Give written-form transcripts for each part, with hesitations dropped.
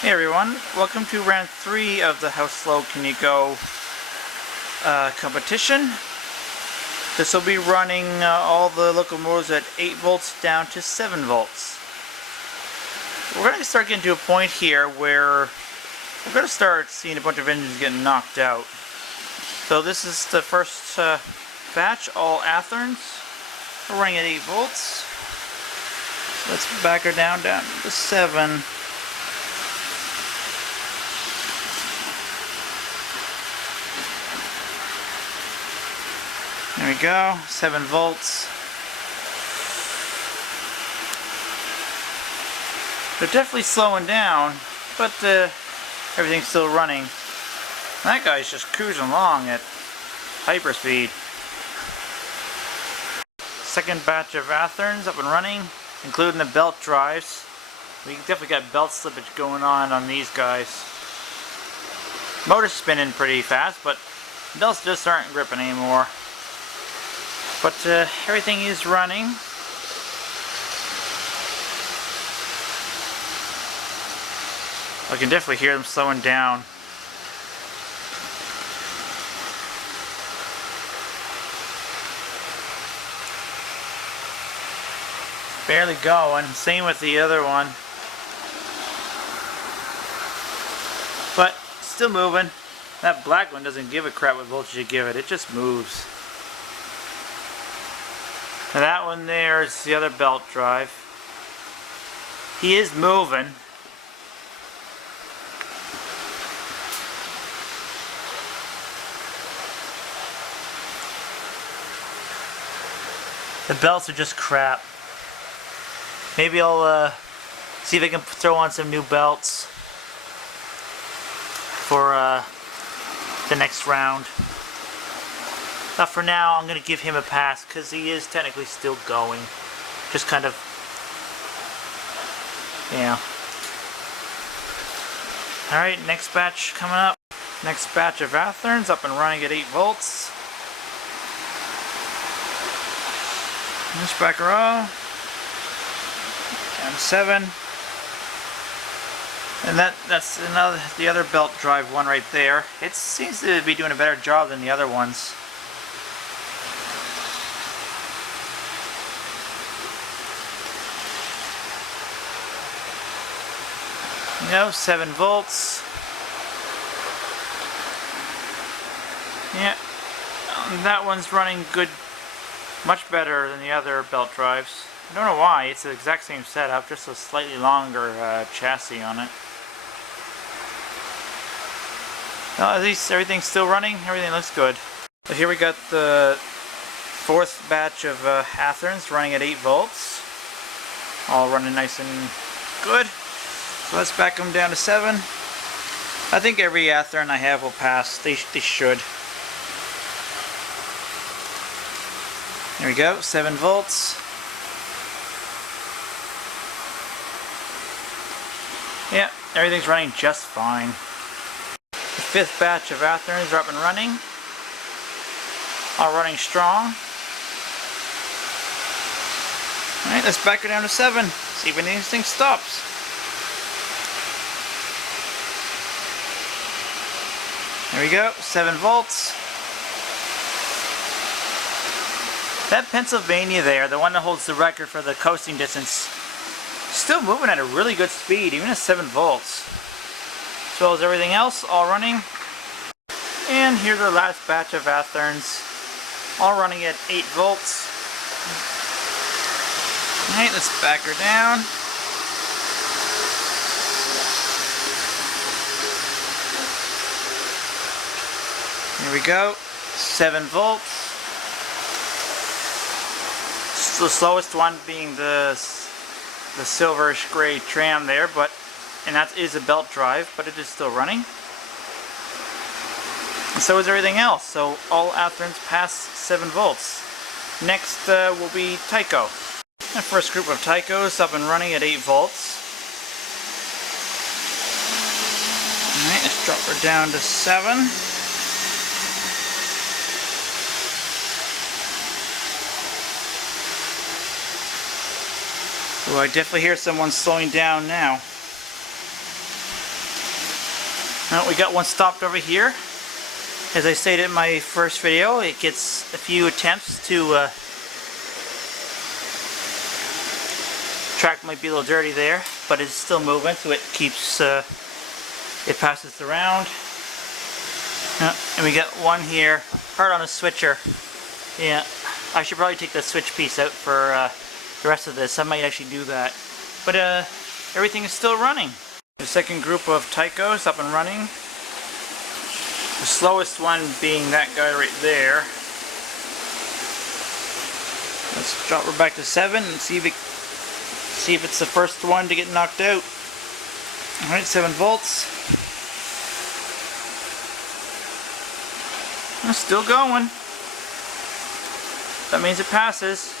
Hey everyone, welcome to round 3 of the How Slow Can You Go competition. This will be running all the locomotives at 8 volts down to 7 volts. We're going to start getting to a point here where we're going to start seeing a bunch of engines getting knocked out. So this is the first batch, all Atherns. We're running at 8 volts. So let's back her down to 7. There we go, 7 volts. They're definitely slowing down, but everything's still running. That guy's just cruising along at hyperspeed. Second batch of Atherns up and running, including the belt drives. We definitely got belt slippage going on these guys. Motor's spinning pretty fast, but belts just aren't gripping anymore. But everything is running. I can definitely hear them slowing down. Barely going. Same with the other one. But still moving. That black one doesn't give a crap what voltage you give it. It just moves. And that one there is the other belt drive. He is moving. The belts are just crap. Maybe I'll see if I can throw on some new belts for the next round. But for now, I'm going to give him a pass because he is technically still going. Just kind of, yeah. Alright, next batch coming up. Next batch of Atherns up and running at 8 volts. Let's back her off. Down to 7. And that's the other belt drive one right there. It seems to be doing a better job than the other ones. You know, 7 volts. Yeah, that one's running good, much better than the other belt drives. I don't know why, it's the exact same setup, just a slightly longer chassis on it. At least everything's still running, everything looks good. So here we got the 4th batch of Atherns running at 8 volts. All running nice and good. So let's back them down to 7. I think every Athern I have will pass. They should. There we go, 7 volts. Yeah, everything's running just fine. The 5th batch of Atherns are up and running. All running strong. Alright, let's back her down to 7. See if anything stops. There we go, 7 volts. That Pennsylvania there, the one that holds the record for the coasting distance, still moving at a really good speed, even at 7 volts. As well as everything else, all running. And here's our last batch of Atherns, all running at 8 volts. Alright, let's back her down. Here we go, 7 volts. The slowest one being the silverish gray tram there, and that is a belt drive, but it is still running. And so is everything else. So all Atherns pass 7 volts. Next will be Tycho. The first group of Tychos up and running at 8 volts. Alright, let's drop her down to 7. Oh, I definitely hear someone slowing down now. Well, we got one stopped over here. As I stated in my first video, it gets a few attempts to track might be a little dirty there, but it's still moving, so it keeps it passes around. And we got one here, hard on a switcher. Yeah, I should probably take the switch piece out for the rest of this. I might actually do that. But everything is still running. The second group of Tychos up and running. The slowest one being that guy right there. Let's drop her back to 7 and see if it's the first one to get knocked out. Alright, 7 volts. It's still going. That means it passes.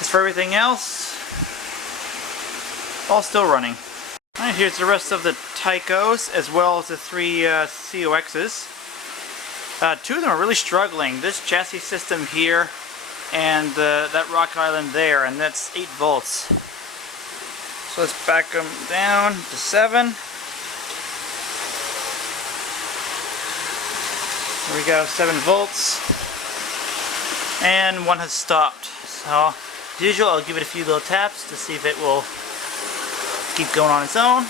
As for everything else, all still running. Alright, here's the rest of the Tychos as well as the 3 COXs. 2 of them are really struggling. This chassis system here and that rock island there, and that's 8 volts. So let's back them down to 7. There we go, 7 volts. And one has stopped. So, as usual, I'll give it a few little taps to see if it will keep going on its own.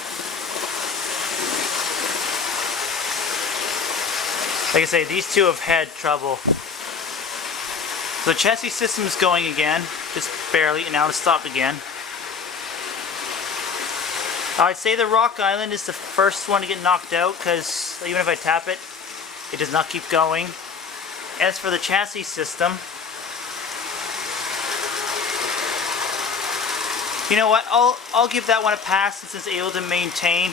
Like I say, these 2 have had trouble. So the chassis system is going again, just barely, and now it's stopped again. I'd say the rock island is the first one to get knocked out, because even if I tap it, it does not keep going. As for the chassis system, you know what, I'll give that one a pass since it's able to maintain.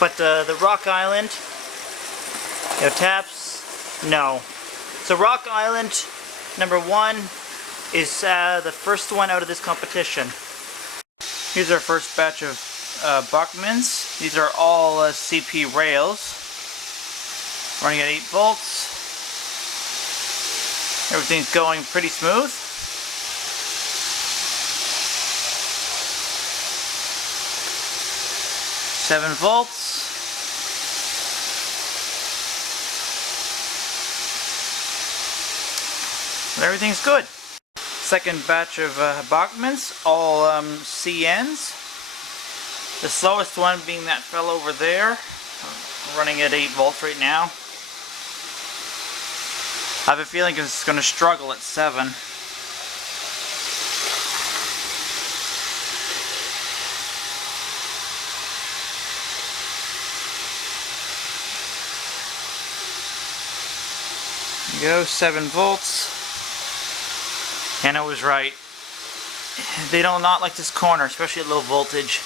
But the rock island, you know, taps, no. So rock island number 1 is the first one out of this competition. Here's our first batch of Bachmanns. These are all CP rails. Running at 8 volts. Everything's going pretty smooth. Seven volts. But everything's good. Second batch of Bachmanns, all CNs. The slowest one being that fellow over there, running at 8 volts right now. I have a feeling it's going to struggle at 7. There you go, 7 volts. And I was right. They do not like this corner, especially at low voltage.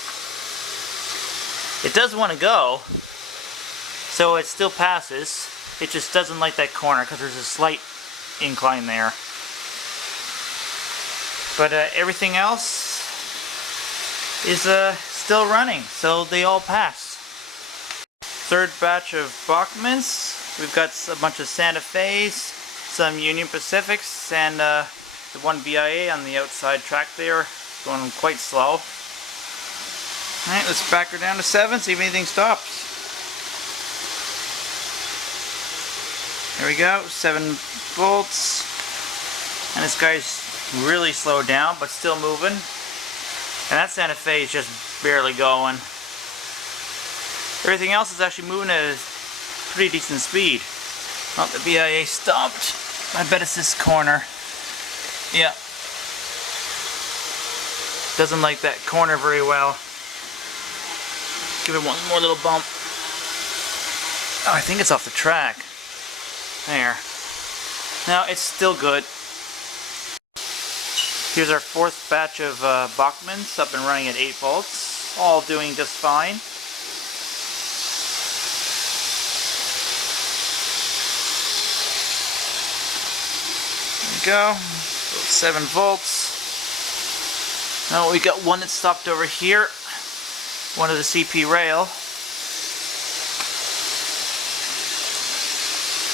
It does want to go, so it still passes. It just doesn't like that corner because there's a slight incline there. But everything else is still running, so they all pass. Third batch of Bachmanns. We've got a bunch of Santa Fe's, some Union Pacifics, and the one BIA on the outside track there, going quite slow. Alright, let's back her down to 7, see if anything stops. There we go, 7 volts. And this guy's really slowed down, but still moving. And that Santa Fe is just barely going. Everything else is actually moving at a pretty decent speed. Oh, the BIA stopped. I bet it's this corner. Yeah. Doesn't like that corner very well. Give it one more little bump. Oh, I think it's off the track. There. Now it's still good. Here's our 4th batch of Bachmanns up and running at 8 volts. All doing just fine. There we go. 7 volts. Now we got one that stopped over here. One of the CP rail.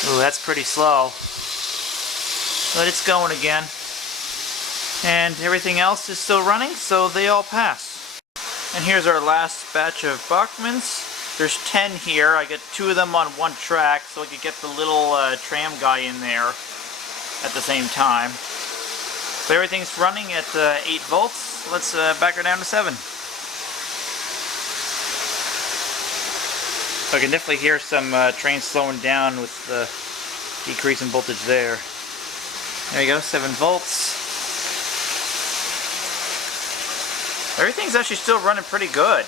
Ooh, that's pretty slow. But it's going again. And everything else is still running, so they all pass. And here's our last batch of Bachmanns. There's 10 here. I got 2 of them on one track so I could get the little tram guy in there at the same time. So everything's running at 8 volts. Let's back her down to 7. So I can definitely hear some trains slowing down with the decrease in voltage there. There you go, 7 volts. Everything's actually still running pretty good.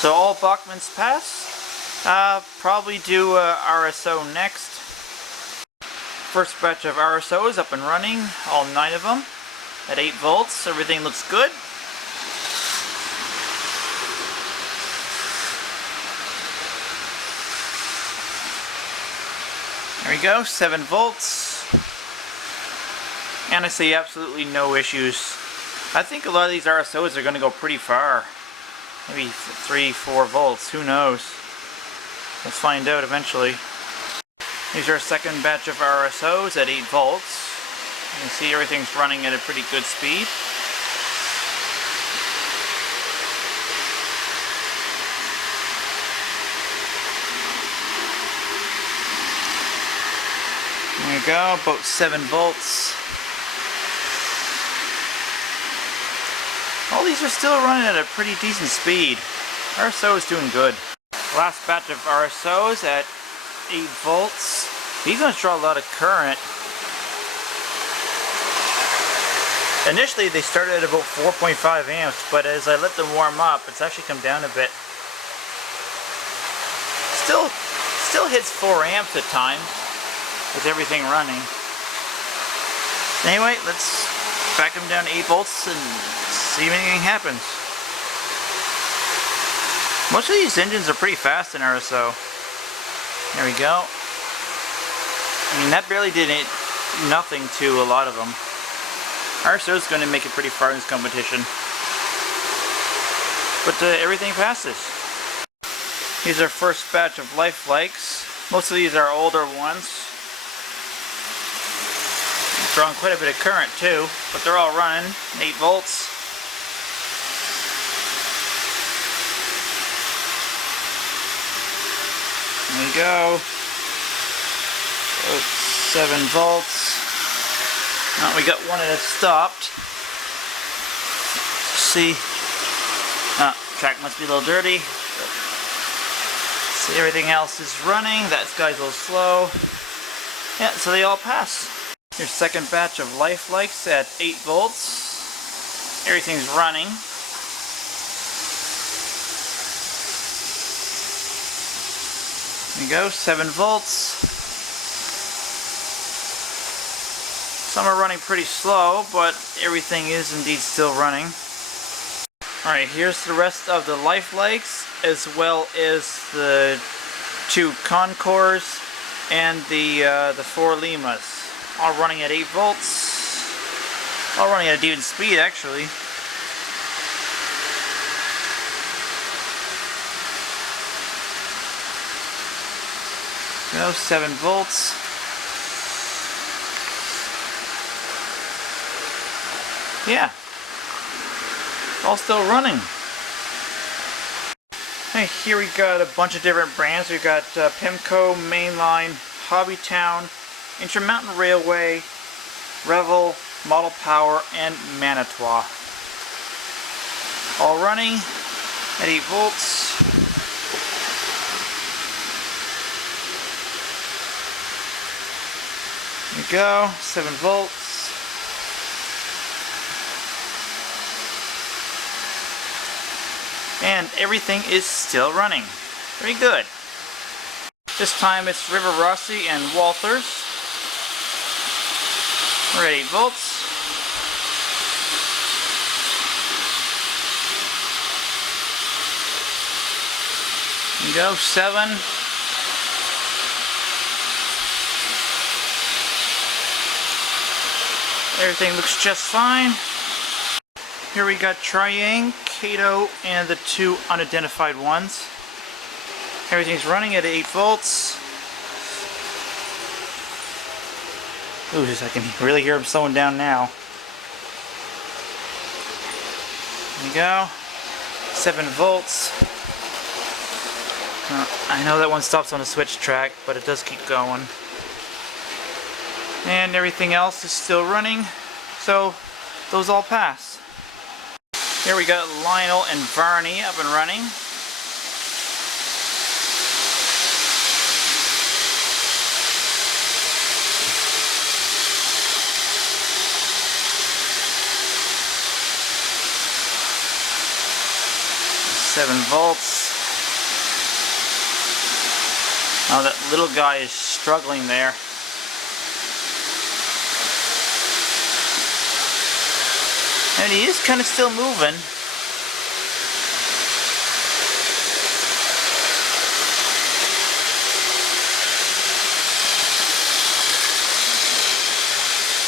So all Bachmann's pass. Probably do RSO next. First batch of RSOs up and running, all 9 of them at 8 volts. Everything looks good. There we go, 7 volts. And I see absolutely no issues. I think a lot of these RSOs are going to go pretty far. Maybe 3-4 volts, who knows? We'll find out eventually. Here's our second batch of RSOs at 8 volts. You can see everything's running at a pretty good speed. There you go, about 7 volts. All these are still running at a pretty decent speed. RSO is doing good. Last batch of RSOs at 8 volts. These ones draw a lot of current. Initially they started at about 4.5 amps, but as I let them warm up, it's actually come down a bit. Still hits 4 amps at times with everything running. Anyway, let's back them down to 8 volts and see if anything happens. Most of these engines are pretty fast in RSO. There we go. I mean, that barely did nothing to a lot of them. RSO is going to make it pretty far in this competition. But everything passes. Here's our first batch of life likes. Most of these are older ones. Drawing quite a bit of current too, but they're all running 8 volts. There we go. About 7 volts. Oh, we got one that has stopped. Let's see. Track must be a little dirty. See, everything else is running. That guy's a little slow. Yeah, so they all pass. Here's second batch of life likes at 8 volts. Everything's running. There you go, 7 volts. Some are running pretty slow, but everything is indeed still running. Alright, here's the rest of the life likes, as well as the 2 Concors and the 4 Limas. All running at 8 volts. All running at a decent speed, actually. Go, 7 volts. Yeah. All still running. Hey, here we got a bunch of different brands. We've got Pimco, Mainline, Hobbytown, Intermountain Railway, Revel, Model Power, and Manitowoc. All running at 8 volts. There we go, 7 volts. And everything is still running. Very good. This time it's River Rossi and Walthers. We're at 8 volts. There you go, 7. Everything looks just fine. Here we got Triang, Cato, and the 2 unidentified ones. Everything's running at 8 volts. Ooh, I can really hear them slowing down now. There we go. 7 volts. I know that one stops on a switch track, but it does keep going. And everything else is still running, so those all pass. Here we got Lionel and Barney up and running. Seven volts. Oh, that little guy is struggling there. And he is kind of still moving.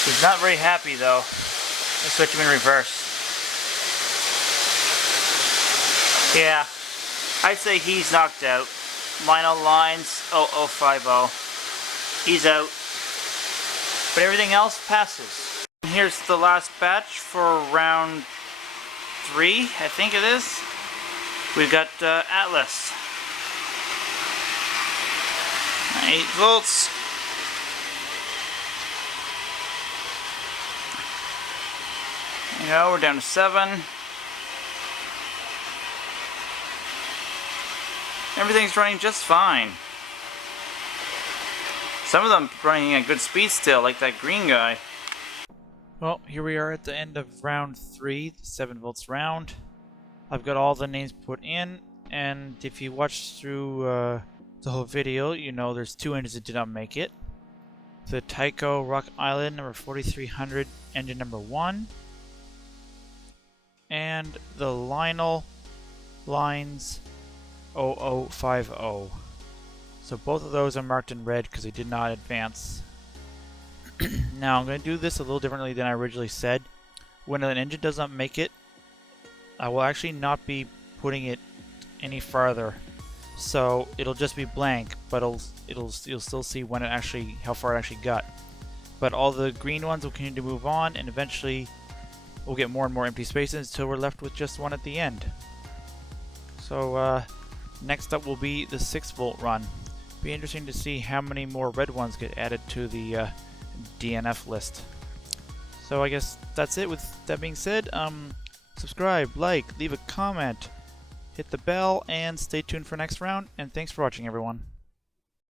He's not very happy though. Let's switch him in reverse. Yeah, I'd say he's knocked out. Lionel lines 0050. He's out. But everything else passes. And here's the last batch for round 3, I think it is. We've got Atlas. 8 volts. You know, we're down to 7. Everything's running just fine. Some of them running at good speed still, like that green guy. Well, here we are at the end of round 3, the 7 volts round. I've got all the names put in, and if you watched through the whole video, you know there's 2 engines that did not make it. The Tycho Rock Island number 4300, engine number 1. And the Lionel Lines 0050. So both of those are marked in red because they did not advance. Now I'm going to do this a little differently than I originally said. When an engine does not make it, I will actually not be putting it any farther. So it'll just be blank, but you'll still see when it actually, how far it actually got. But all the green ones will continue to move on, and eventually we'll get more and more empty spaces until we're left with just one at the end. So next up will be the 6 volt run. Be interesting to see how many more red ones get added to the DNF list. So I guess that's it. With that being said, subscribe, like, leave a comment, hit the bell, and stay tuned for next round. And thanks for watching, everyone.